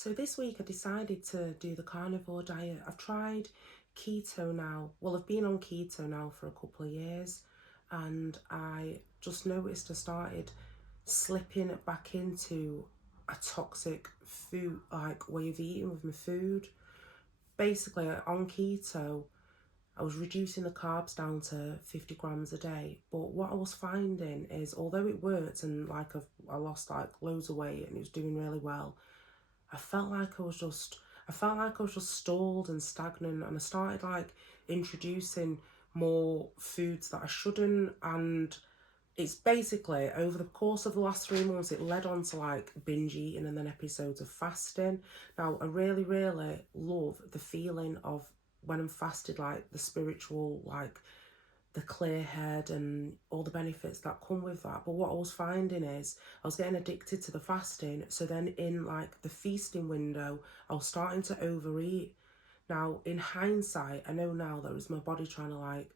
So this week I decided to do the carnivore diet. I've tried keto now. Well, I've been on keto now for a couple of years, and I just noticed I started slipping back into a toxic food like way of eating with my food. Basically, on keto, I was reducing the carbs down to 50 grams a day. But what I was finding is, although it worked and I lost like loads of weight and it was doing really well, I felt like I was just stalled and stagnant, and I started like introducing more foods that I shouldn't. And it's basically over the course of the last 3 months, it led on to like binge eating and then episodes of fasting. Now, I really, really love the feeling of when I'm fasted, like the spiritual, like the clear head and all the benefits that come with that. But what I was finding is I was getting addicted to the fasting. So then in like the feasting window, I was starting to overeat. Now, in hindsight, I know now that it was my body trying to like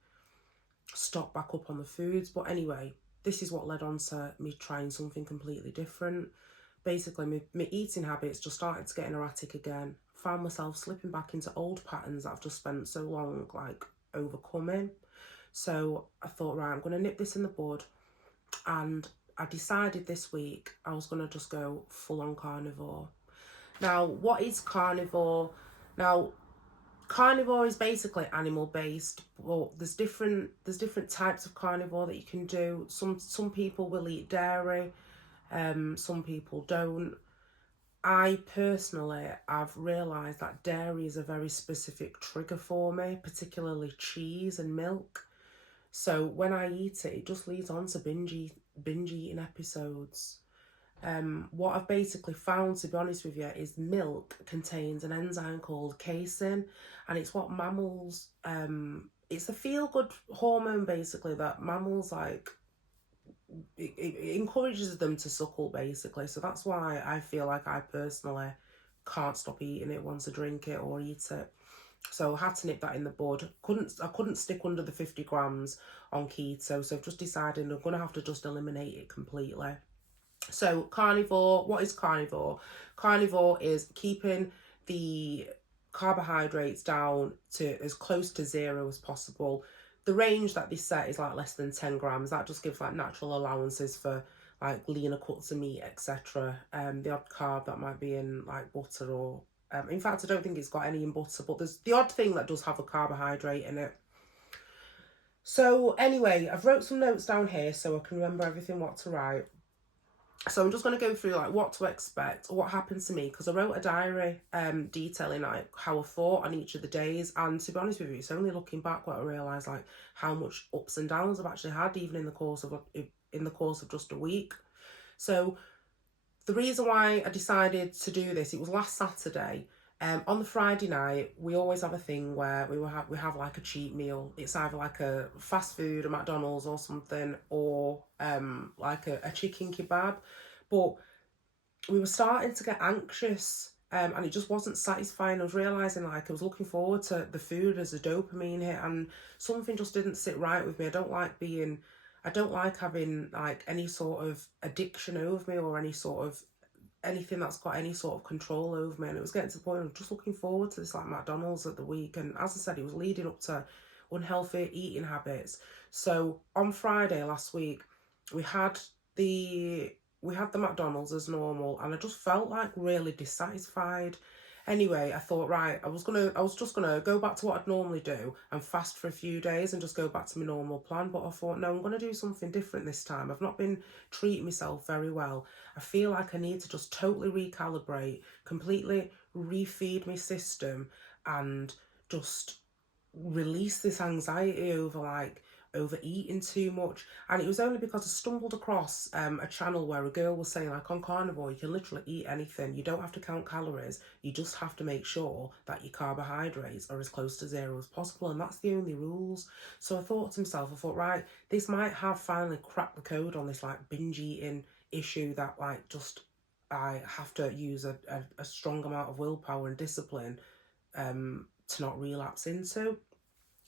stock back up on the foods. But anyway, this is what led on to me trying something completely different. Basically, my eating habits just started to get erratic again. Found myself slipping back into old patterns that I've just spent so long like overcoming. So I thought, right, I'm going to nip this in the bud. And I decided this week I was going to just go full on carnivore. Now, what is carnivore? Now, carnivore is basically animal based, but there's different types of carnivore that you can do. Some people will eat dairy, some people don't. I personally, I've realised that dairy is a very specific trigger for me, particularly cheese and milk. So when I eat it, it just leads on to binge eating episodes. What I've basically found, to be honest with you, is milk contains an enzyme called casein, and it's what mammals. It's the feel good hormone basically that mammals like. It encourages them to suckle basically. So that's why I feel like I personally can't stop eating it once I drink it or eat it. So I had to nip that in the bud. I couldn't stick under the 50 grams on keto, so I've just decided I'm gonna have to just eliminate it completely. So carnivore, what is carnivore? Carnivore is keeping the carbohydrates down to as close to zero as possible. The range that they set is like less than 10 grams. That just gives like natural allowances for like leaner cuts of meat, etc. The odd carb that might be in like butter or in fact, I don't think it's got any in butter, but there's the odd thing that does have a carbohydrate in it. So anyway, I've wrote some notes down here so I can remember everything what to write. So I'm just going to go through like what to expect, what happened to me, because I wrote a diary detailing like how I thought on each of the days. And to be honest with you, it's only looking back what I realised like how much ups and downs I've actually had even in the course of just a week. So the reason why I decided to do this, it was last Saturday. On the Friday night, we always have a thing where we have like a cheat meal. It's either like a fast food, a McDonald's or something, or like a chicken kebab. But we were starting to get anxious, and it just wasn't satisfying. I was realising like I was looking forward to the food as a dopamine hit, and something just didn't sit right with me. I don't like having like any sort of addiction over me or anything that's got any sort of control over me. And it was getting to the point of just looking forward to this like McDonald's at the week. And as I said, it was leading up to unhealthy eating habits. So on Friday last week, we had the McDonald's as normal, and I just felt like really dissatisfied. Anyway, I thought, right, I was just gonna go back to what I'd normally do and fast for a few days and just go back to my normal plan. But I thought, no, I'm gonna do something different this time. I've not been treating myself very well. I feel like I need to just totally recalibrate, completely refeed my system, and just release this anxiety over overeating too much. And it was only because I stumbled across a channel where a girl was saying like on carnivore you can literally eat anything, you don't have to count calories, you just have to make sure that your carbohydrates are as close to zero as possible, and that's the only rules. So I thought to myself, right, this might have finally cracked the code on this like binge eating issue that like just I have to use a strong amount of willpower and discipline to not relapse into.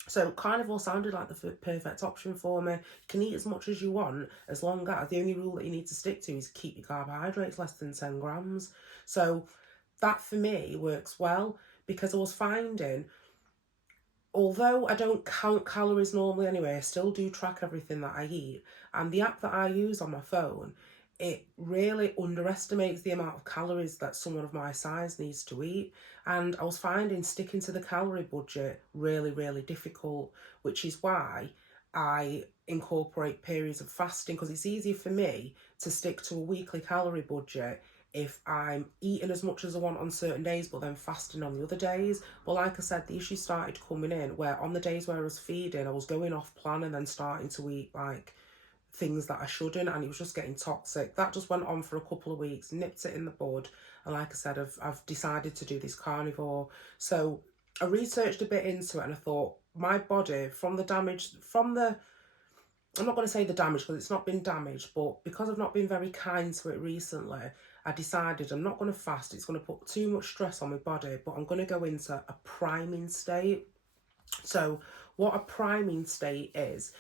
So carnivore sounded like the perfect option for me. You can eat as much as you want, as long as the only rule that you need to stick to is keep your carbohydrates less than 10 grams. So that for me works well, because I was finding, although I don't count calories normally anyway, I still do track everything that I eat. And the app that I use on my phone, it really underestimates the amount of calories that someone of my size needs to eat. And I was finding sticking to the calorie budget really, really difficult, which is why I incorporate periods of fasting, because it's easier for me to stick to a weekly calorie budget if I'm eating as much as I want on certain days but then fasting on the other days. But like I said, the issue started coming in where on the days where I was feeding, I was going off plan and then starting to eat like things that I shouldn't, and it was just getting toxic. That just went on for a couple of weeks, nipped it in the bud, and like I said, I've decided to do this carnivore. So I researched a bit into it and I thought, my body, from the damage, from the, I'm not going to say the damage because it's not been damaged, but because I've not been very kind to it recently, I decided I'm not going to fast. It's going to put too much stress on my body, but I'm going to go into a priming state. So what a priming state is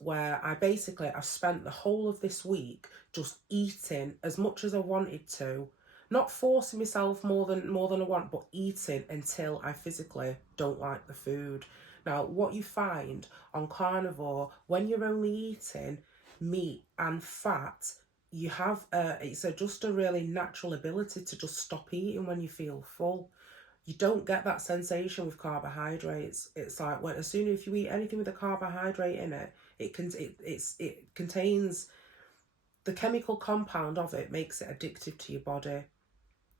where I've spent the whole of this week just eating as much as I wanted to, not forcing myself more than I want, but eating until I physically don't like the food. Now, what you find on carnivore, when you're only eating meat and fat, you have just a really natural ability to just stop eating when you feel full. You don't get that sensation with carbohydrates. It's like, when as soon as you eat anything with a carbohydrate in it, it contains the chemical compound of it, makes it addictive to your body.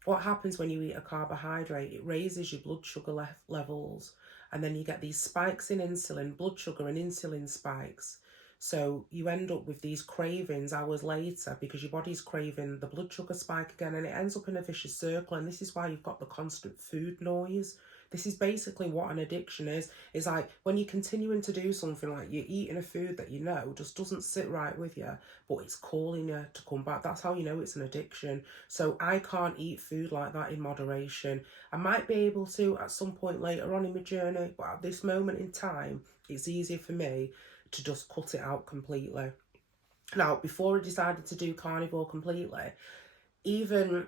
What happens when you eat a carbohydrate? It raises your blood sugar levels, and then you get these spikes in insulin, blood sugar and insulin spikes. So you end up with these cravings hours later because your body's craving the blood sugar spike again, and it ends up in a vicious circle. And this is why you've got the constant food noise. This is basically what an addiction is. It's like when you're continuing to do something, like you're eating a food that you know just doesn't sit right with you, but it's calling you to come back. That's how you know it's an addiction. So I can't eat food like that in moderation. I might be able to at some point later on in my journey, but at this moment in time, it's easier for me to just cut it out completely. Now, before I decided to do carnivore completely, even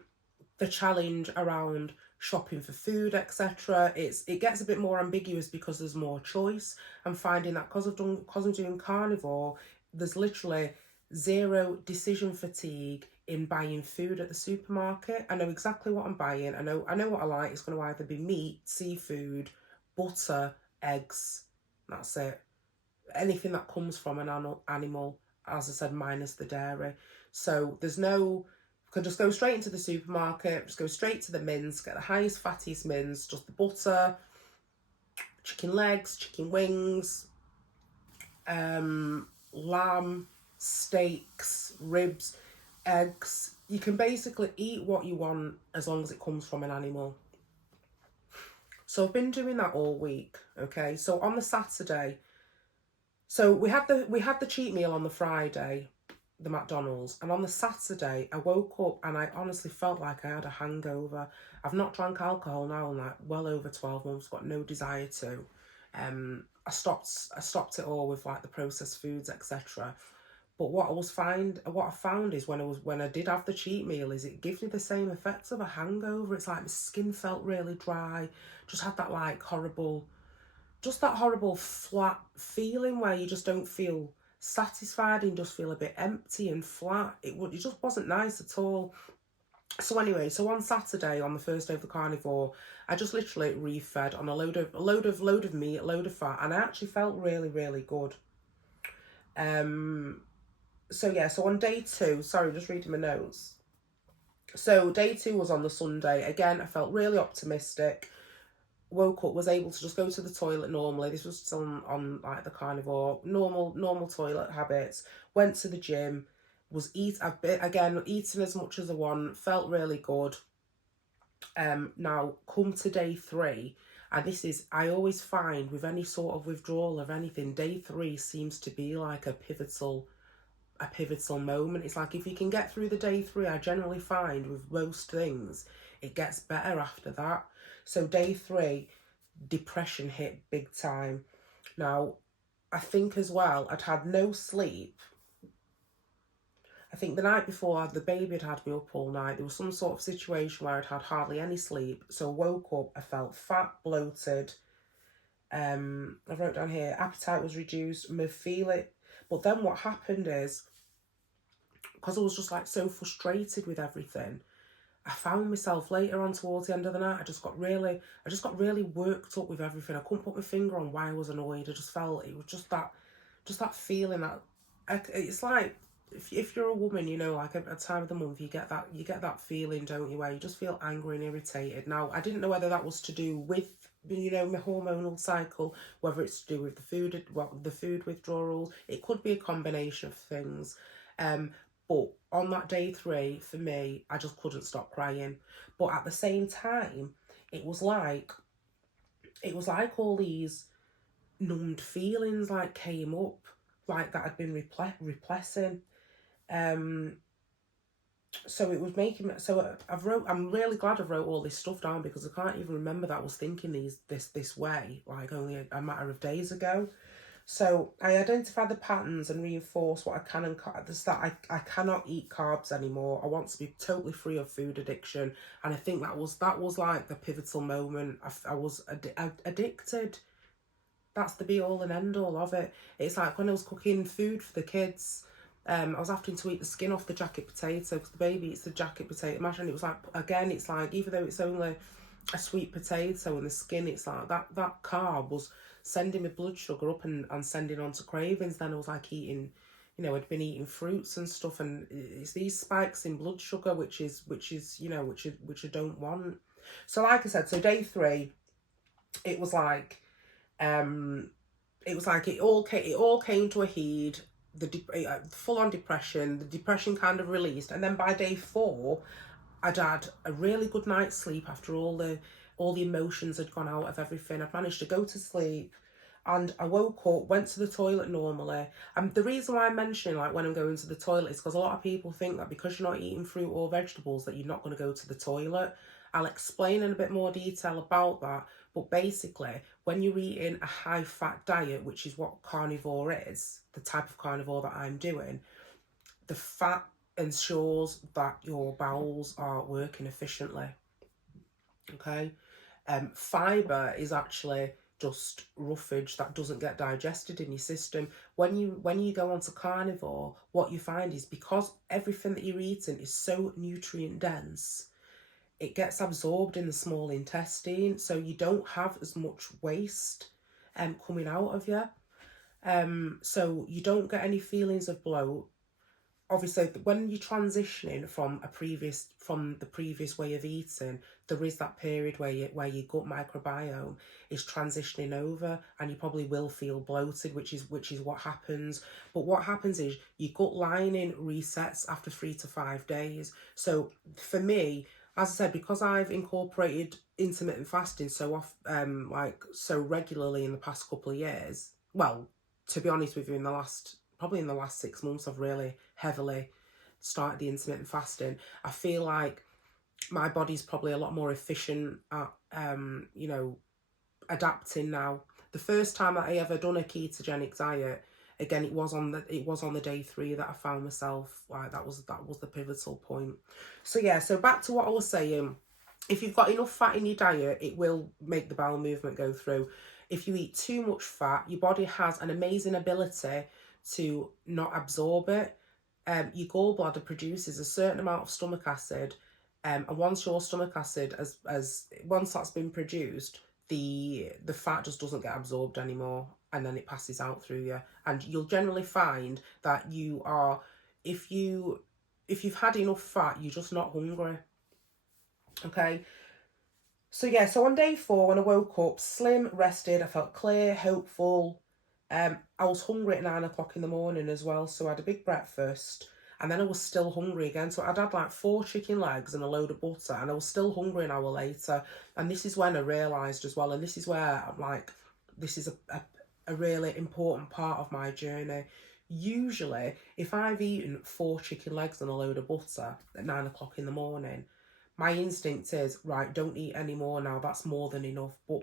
the challenge around shopping for food, etc., it gets a bit more ambiguous because there's more choice. I'm finding that because I'm doing carnivore, there's literally zero decision fatigue in buying food at the supermarket. I know exactly what I'm buying. I know what I like. It's going to either be meat, seafood, butter, eggs. That's it. Anything that comes from an animal, as I said, minus the dairy. So there's no, can just go straight into the supermarket, just go straight to the mince, get the highest, fattiest mince, just the butter, chicken legs, chicken wings, lamb, steaks, ribs, eggs. You can basically eat what you want as long as it comes from an animal. So I've been doing that all week, okay? So on the Saturday, so we had the cheat meal on the Friday, the McDonald's, and on the Saturday I woke up and I honestly felt like I had a hangover. I've not drank alcohol now in like well over 12 months, got no desire to. I stopped it all with like the processed foods, etc. But what I found is when I did have the cheat meal, is it gives me the same effects of a hangover. It's like my skin felt really dry, just had that like horrible flat feeling where you just don't feel satisfied and just feel a bit empty and flat. It just wasn't nice at all. So anyway, so on Saturday, on the first day of the carnivore, I just literally refed on a load of meat, a load of fat, and I actually felt really, really good. So yeah, so on day 2, sorry, just reading my notes. So day 2 was on the Sunday. Again, I felt really optimistic. Woke up, was able to just go to the toilet normally. This was still on like the carnivore, normal toilet habits. Went to the gym, eating as much as I want, felt really good. Now come to day 3, and this is, I always find with any sort of withdrawal of anything, day 3 seems to be like a pivotal moment. It's like if you can get through the day 3, I generally find with most things it gets better after that. So day 3, depression hit big time. Now, I think as well, I'd had no sleep. I think the night before, the baby had me up all night. There was some sort of situation where I'd had hardly any sleep. So I woke up, I felt fat, bloated. I wrote down here, appetite was reduced, may feel it. But then what happened is, because I was just like so frustrated with everything, I found myself later on towards the end of the night, I just got really worked up with everything. I couldn't put my finger on why I was annoyed. I just felt it was just that feeling that it's like if you're a woman, you know, like at a time of the month, you get that feeling, don't you, where you just feel angry and irritated. Now, I didn't know whether that was to do with, you know, my hormonal cycle, whether it's to do with the food withdrawal. It could be a combination of things. But on that day 3, for me, I just couldn't stop crying. But at the same time, it was like all these numbed feelings like came up, like that had been repressing. So it was making me. So I'm really glad I've wrote all this stuff down, because I can't even remember that I was thinking this way like only a matter of days ago. So I identify the patterns and reinforce what I can and can't. That I cannot eat carbs anymore. I want to be totally free of food addiction, and I think that was like the pivotal moment. I was addicted. That's the be all and end all of it. It's like when I was cooking food for the kids. I was having to eat the skin off the jacket potato because the baby eats the jacket potato mash, and it was like, again, it's like, even though it's only a sweet potato and the skin, it's like that carb was sending my blood sugar up and sending on to cravings. Then I was like eating, you know, I'd been eating fruits and stuff, and it's these spikes in blood sugar, which is you know, which I don't want. So like I said, so day 3, it was like it all came to a head. The full on depression. The depression kind of released, and then by day 4, I'd had a really good night's sleep after all the emotions had gone out of everything. I'd managed to go to sleep, and I woke up, went to the toilet normally. And the reason why I'm mentioning like when I'm going to the toilet is because a lot of people think that because you're not eating fruit or vegetables that you're not going to go to the toilet. I'll explain in a bit more detail about that. But basically, when you're eating a high-fat diet, which is what carnivore is, the type of carnivore that I'm doing, the fat ensures that your bowels are working efficiently. Okay? Fibre is actually just roughage that doesn't get digested in your system. When you go onto carnivore, what you find is because everything that you're eating is so nutrient dense, it gets absorbed in the small intestine, so you don't have as much waste coming out of you. So you don't get any feelings of bloat. Obviously, when you're transitioning from the previous way of eating, there is that period where your gut microbiome is transitioning over, and you probably will feel bloated, which is what happens. But what happens is your gut lining resets after 3 to 5 days. So for me, as I said, because I've incorporated intermittent fasting so regularly in the past couple of years, well, to be honest with you, probably in the last 6 months, I've really heavily started the intermittent fasting. I feel like my body's probably a lot more efficient at, you know, adapting now. The first time that I ever done a ketogenic diet, again, it was on the day 3 that I found myself like that was the pivotal point. So yeah, so back to what I was saying. If you've got enough fat in your diet, it will make the bowel movement go through. If you eat too much fat, your body has an amazing ability to not absorb it. Your gallbladder produces a certain amount of stomach acid, and once your stomach acid once that's been produced, the fat just doesn't get absorbed anymore, and then it passes out through you. And you'll generally find that if you've had enough fat, you're just not hungry. Okay. So yeah, so on day 4, when I woke up, slim, rested, I felt clear, hopeful. I was hungry at 9 o'clock in the morning as well, so I had a big breakfast, and then I was still hungry again. So I'd had like 4 chicken legs and a load of butter, and I was still hungry an hour later. And this is when I realised as well, and this is where I'm like, this is a really important part of my journey. Usually, if I've eaten 4 chicken legs and a load of butter at 9 o'clock in the morning, my instinct is, right, don't eat any more now, that's more than enough. But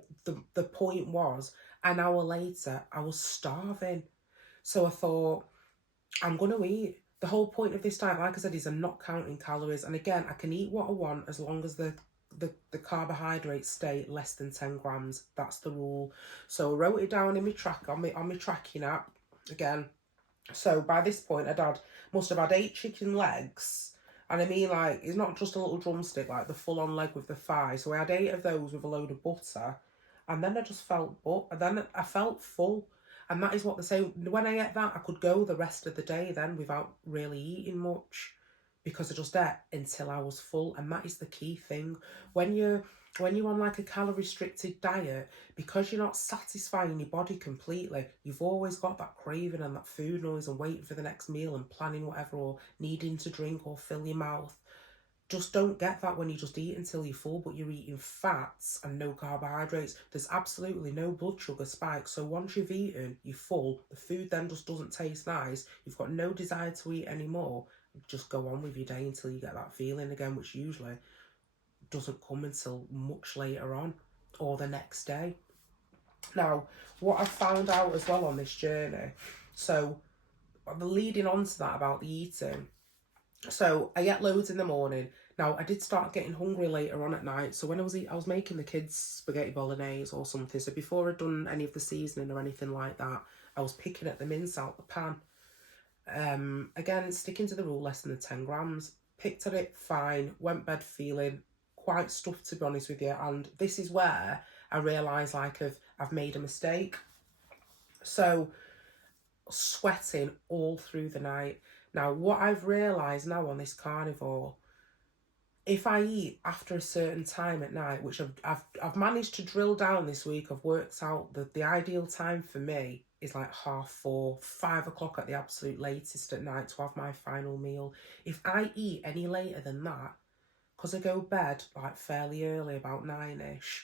the point was, an hour later, I was starving. So I thought, I'm going to eat. the whole point of this diet, like I said, is I'm not counting calories. And again, I can eat what I want as long as the carbohydrates stay less than 10 grams. That's the rule. So I wrote it down in my track on my tracking app again. So by this point, must have had 8 chicken legs. And I mean, like, it's not just a little drumstick, like the full-on leg with the thigh. So I had 8 of those with a load of butter. And then I just I felt full. And that is what they say. When I ate that, I could go the rest of the day then without really eating much, because I just ate until I was full. And that is the key thing. When you're on like a calorie restricted diet, because you're not satisfying your body completely, you've always got that craving and that food noise and waiting for the next meal and planning whatever, or needing to drink or fill your mouth. Just don't get that when you just eat until you're full, but you're eating fats and no carbohydrates. There's absolutely no blood sugar spike. So once you've eaten, you're full. The food then just doesn't taste nice. You've got no desire to eat anymore. Just go on with your day until you get that feeling again, which usually doesn't come until much later on or the next day. Now, what I found out as well on this journey, so leading on to that about the eating, so I ate loads in the morning. Now, I did start getting hungry later on at night. So when I was making the kids spaghetti bolognese or something. So before I'd done any of the seasoning or anything like that, I was picking at the mince out the pan. Again, sticking to the rule, less than the 10 grams. Picked at it, fine. Went bed feeling quite stuffed, to be honest with you. And this is where I realised, like, I've made a mistake. So, sweating all through the night. Now, what I've realised now on this carnivore, if I eat after a certain time at night, which I've managed to drill down this week, I've worked out that the ideal time for me is like 4:30, 5 o'clock at the absolute latest at night to have my final meal. If I eat any later than that, because I go bed like fairly early, about 9ish,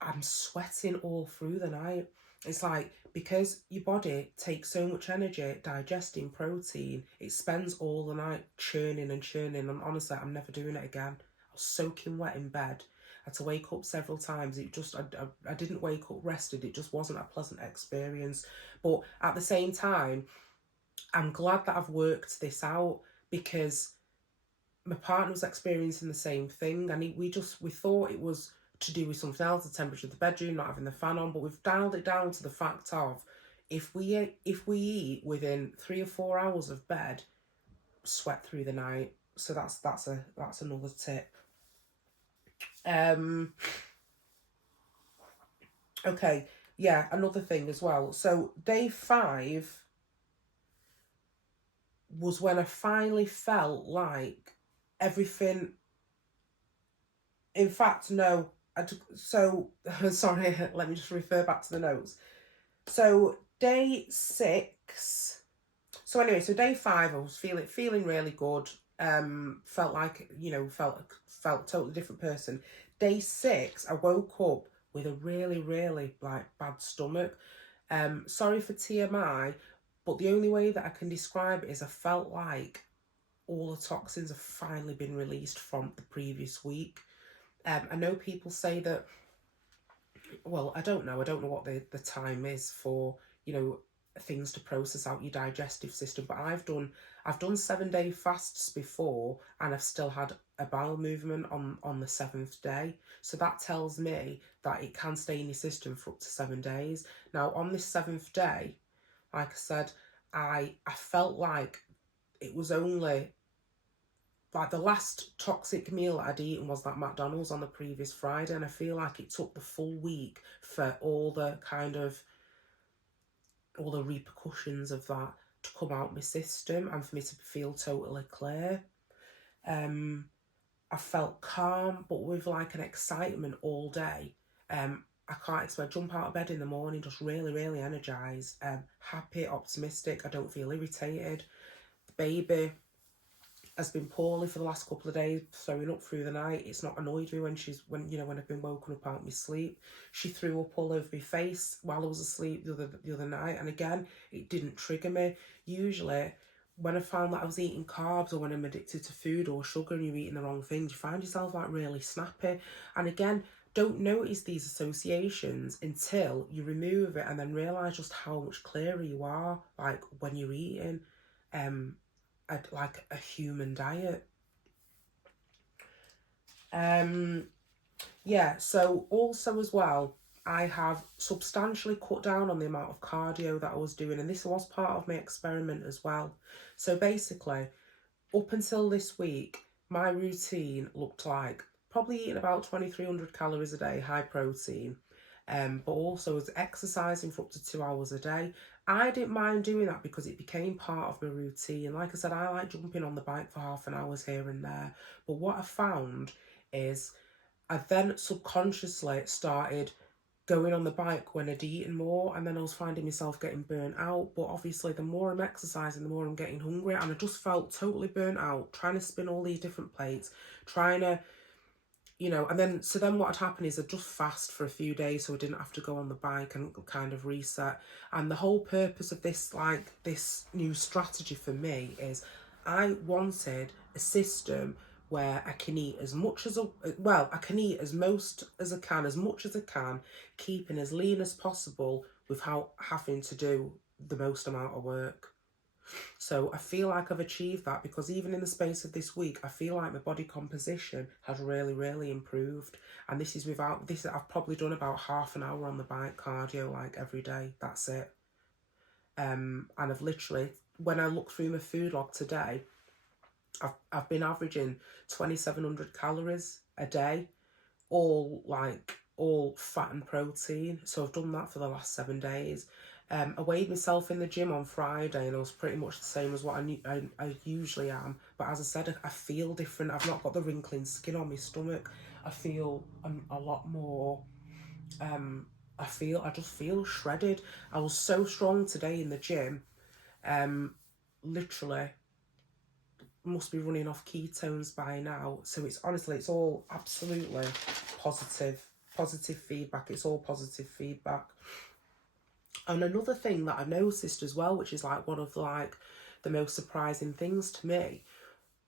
I'm sweating all through the night. It's like, because your body takes so much energy digesting protein, it spends all the night churning and churning. And honestly, I'm never doing it again. I was soaking wet in bed. I had to wake up several times. I didn't wake up rested. It just wasn't a pleasant experience. But at the same time, I'm glad that I've worked this out, because my partner was experiencing the same thing, and we thought it was to do with something else, the temperature of the bedroom, not having the fan on, but we've dialed it down to the fact of, if we eat within 3 or 4 hours of bed, sweat through the night. So that's another tip. Okay, yeah, another thing as well. So day 5 was when I finally felt like everything. In fact, no. Sorry, let me just refer back to the notes. So day 6. So anyway, so day 5, I was feeling really good. Felt like, felt a totally different person. Day 6, I woke up with a really, really like bad stomach. Sorry for TMI, but the only way that I can describe it is I felt like all the toxins have finally been released from the previous week. I know people say that, well, I don't know what the time is for, things to process out your digestive system, but I've done 7-day fasts before, and I've still had a bowel movement on the 7th day. So that tells me that it can stay in your system for up to 7 days. Now, on this 7th day, like I said, I felt like it was only, like, the last toxic meal I'd eaten was that McDonald's on the previous Friday, and I feel like it took the full week for all the repercussions of that to come out my system and for me to feel totally clear. I felt calm, but with like an excitement all day. I can't explain. Jump out of bed in the morning, just really, really energised, happy, optimistic. I don't feel irritated. The baby has been poorly for the last couple of days, throwing up through the night. It's not annoyed me when I've been woken up out of my sleep. She threw up all over my face while I was asleep the other night, and again, it didn't trigger me. Usually, when I found that I was eating carbs, or when I'm addicted to food or sugar and you're eating the wrong things, you find yourself like really snappy. And again, don't notice these associations until you remove it and then realise just how much clearer you are, like, when you're eating. like a human diet. Yeah, so also as well, I have substantially cut down on the amount of cardio that I was doing, and this was part of my experiment as well. So basically, up until this week, my routine looked like probably eating about 2,300 calories a day, high protein, but also was exercising for up to 2 hours a day. I didn't mind doing that because it became part of my routine. Like I said, I like jumping on the bike for half an hour here and there. But what I found is I then subconsciously started going on the bike when I'd eaten more, and then I was finding myself getting burnt out. But obviously, the more I'm exercising, the more I'm getting hungry, and I just felt totally burnt out trying to spin all these different plates, trying to, and then what had happened is I'd just fast for a few days so I didn't have to go on the bike and kind of reset. And the whole purpose of this new strategy for me is I wanted a system where I can eat as much as I can eat as most as I can, as much as I can, keeping as lean as possible without having to do the most amount of work. So I feel like I've achieved that, because even in the space of this week, I feel like my body composition has really, really improved. And this is without this. I've probably done about half an hour on the bike cardio, like every day. That's it. And I've literally, when I look through my food log today, I've been averaging 2,700 calories a day, all fat and protein. So I've done that for the last 7 days. I weighed myself in the gym on Friday and I was pretty much the same as what I usually am. But as I said, I feel different. I've not got the wrinkling skin on my stomach. I feel a lot more. I just feel shredded. I was so strong today in the gym. Literally must be running off ketones by now. So it's all absolutely positive feedback. It's all positive feedback. And another thing that I've noticed as well, which is like one of like the most surprising things to me,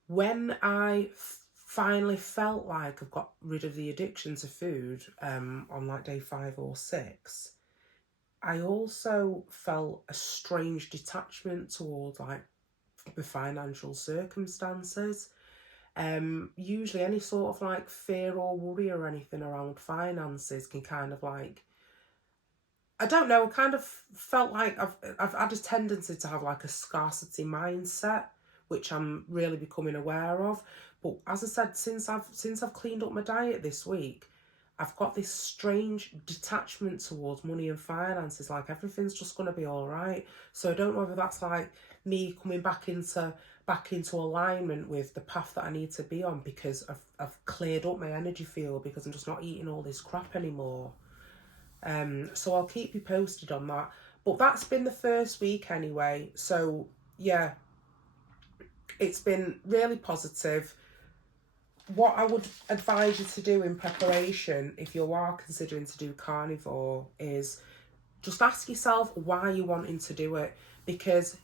when I finally felt like I've got rid of the addiction to food on like day 5 or 6, I also felt a strange detachment towards like the financial circumstances. Usually any sort of like fear or worry or anything around finances can kind of like, I don't know, I kind of felt like I've had a tendency to have like a scarcity mindset, which I'm really becoming aware of. But as I said, since I've cleaned up my diet this week, I've got this strange detachment towards money and finances, like everything's just going to be all right. So I don't know whether that's like me coming back into alignment with the path that I need to be on, because I've cleared up my energy field, because I'm just not eating all this crap anymore. So I'll keep you posted on that. But that's been the first week anyway. So yeah, it's been really positive. What I would advise you to do in preparation, if you are considering to do carnivore, is just ask yourself why you're wanting to do it, because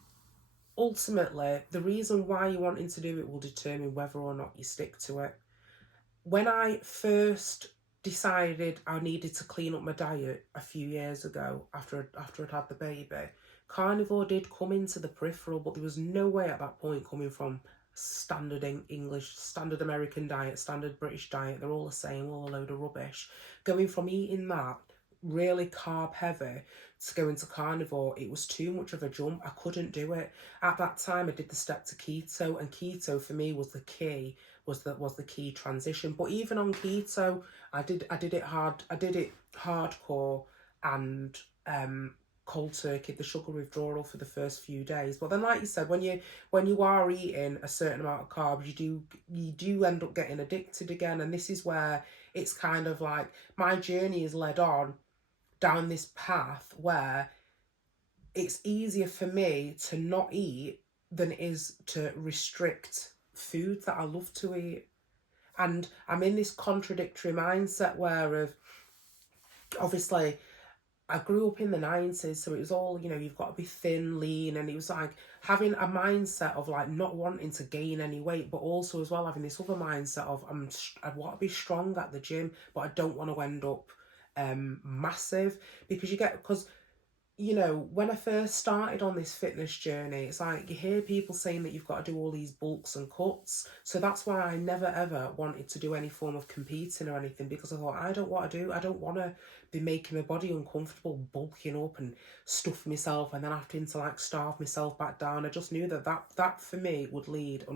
ultimately the reason why you're wanting to do it will determine whether or not you stick to it. When I first decided I needed to clean up my diet a few years ago after I'd had the baby, carnivore did come into the peripheral, but there was no way at that point coming from standard English, standard American diet, standard British diet, they're all the same, all a load of rubbish. Going from eating that really carb heavy to go into carnivore, it was too much of a jump. I couldn't do it. At that time I did the step to keto, and keto for me was the key, was the key transition. But even on keto, I did it hardcore and cold turkey, the sugar withdrawal for the first few days. But then, like you said, when you are eating a certain amount of carbs, you do end up getting addicted again. And this is where it's kind of like my journey is led on down this path where it's easier for me to not eat than it is to restrict food that I love to eat. And I'm in this contradictory mindset where obviously I grew up in the 90s, so it was all, you've got to be thin, lean, and it was like having a mindset of like not wanting to gain any weight, but also as well having this other mindset of I want to be strong at the gym, but I don't want to end up massive, because you know, when I first started on this fitness journey, it's like you hear people saying that you've got to do all these bulks and cuts. So that's why I never ever wanted to do any form of competing or anything, because I thought, I don't want to be making my body uncomfortable, bulking up and stuffing myself and then having to like starve myself back down. I just knew that for me would lead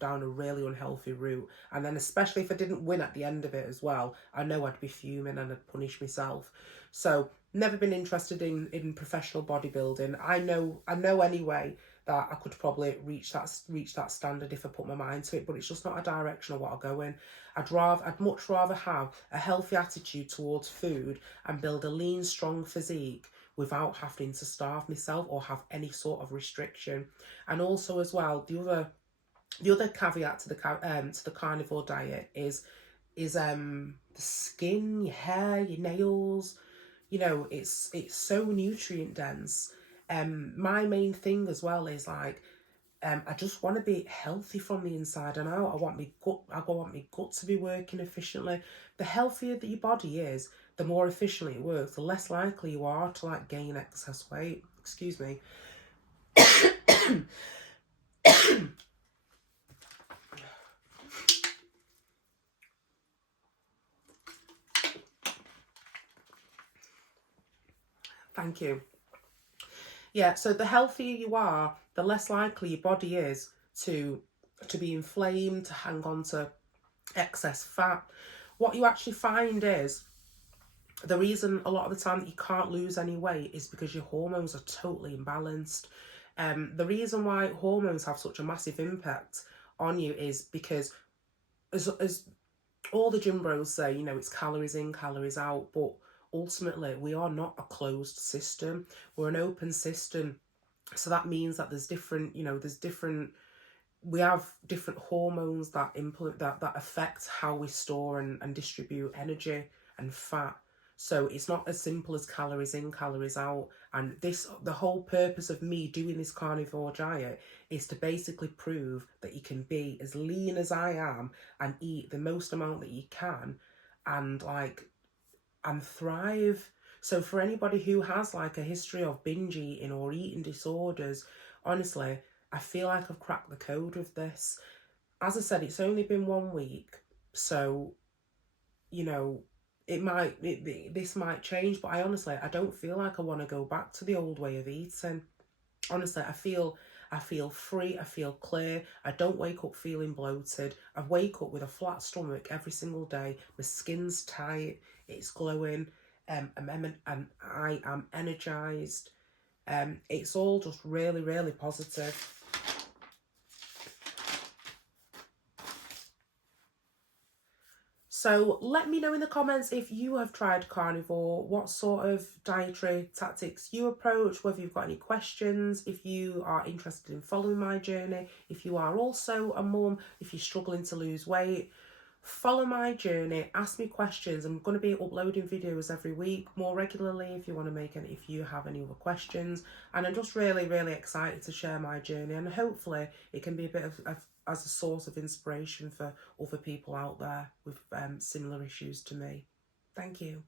down a really unhealthy route. And then especially if I didn't win at the end of it as well, I know I'd be fuming and I'd punish myself. So never been interested in professional bodybuilding. I know anyway that I could probably reach that standard if I put my mind to it, but it's just not a direction I want to go in. I'd much rather have a healthy attitude towards food and build a lean, strong physique without having to starve myself or have any sort of restriction. And also as well, the other caveat to the carnivore diet is the skin, your hair, your nails. You know, it's so nutrient dense. My main thing as well is like, I just want to be healthy from the inside and out. I want my gut to be working efficiently. The healthier that your body is, the more efficiently it works, the less likely you are to like gain excess weight. Excuse me. Thank you. Yeah, so the healthier you are, the less likely your body is to be inflamed, to hang on to excess fat. What you actually find is the reason a lot of the time that you can't lose any weight is because your hormones are totally imbalanced. The reason why hormones have such a massive impact on you is because as all the gym bros say, you know, it's calories in, calories out, but ultimately we are not a closed system. We're an open system. So that means that we have different hormones that affect how we store and distribute energy and fat. So it's not as simple as calories in, calories out. And the whole purpose of me doing this carnivore diet is to basically prove that you can be as lean as I am and eat the most amount that you can and thrive. So for anybody who has like a history of binge eating or eating disorders, honestly, I feel like I've cracked the code with this. As I said, it's only been 1 week, so you know, this might change, but I don't feel like I want to go back to the old way of eating. Honestly, I feel free, I feel clear, I don't wake up feeling bloated. I wake up with a flat stomach every single day, my skin's tight, it's glowing, and I am energized. It's all just really, really positive. So let me know in the comments if you have tried carnivore, what sort of dietary tactics you approach, whether you've got any questions, if you are interested in following my journey, if you are also a mum, if you're struggling to lose weight. Follow my journey, ask me questions. I'm going to be uploading videos every week more regularly if you have any other questions. And I'm just really, really excited to share my journey, and hopefully it can be a bit of as a source of inspiration for other people out there with similar issues to me. Thank you.